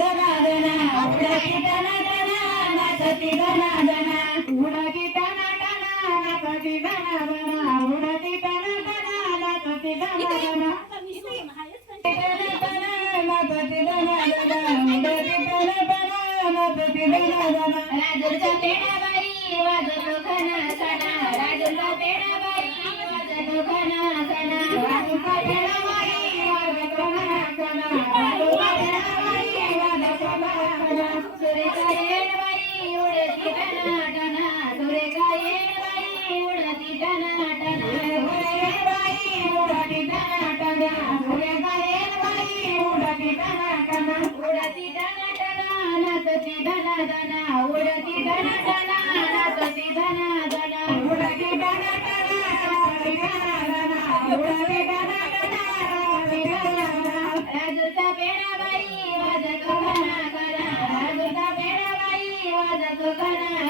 दनादना उडती दनादना नाचती दनादना उडती दनादना नाचती दनादना उडती दनादना नाचती दनादना राजूचा पेडाबाई वाजतो घना सणा. राजूचा पेडाबाई वाजतो घना सणा. राजूचा पेडाबाई वाजतो घना सणा. राजूचा पेडाबाई वाजतो धना धना उडती धना धना नाचती धना धना उडती धना धना नाचती धना धना उडती धना धना नाचती धना धना राजूचा वाजतो घना घना राजूचा वाजतो घना.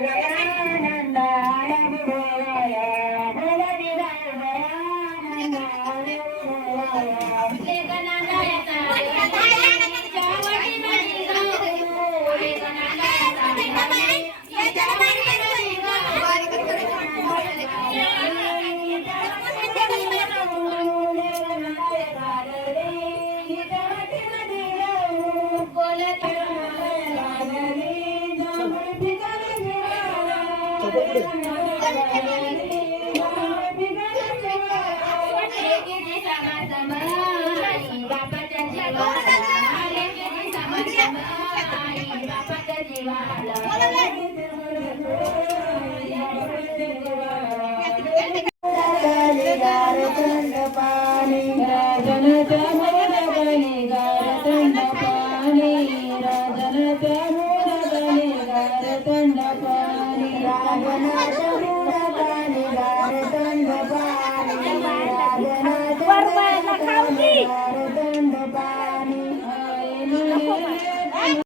Gracias. Para.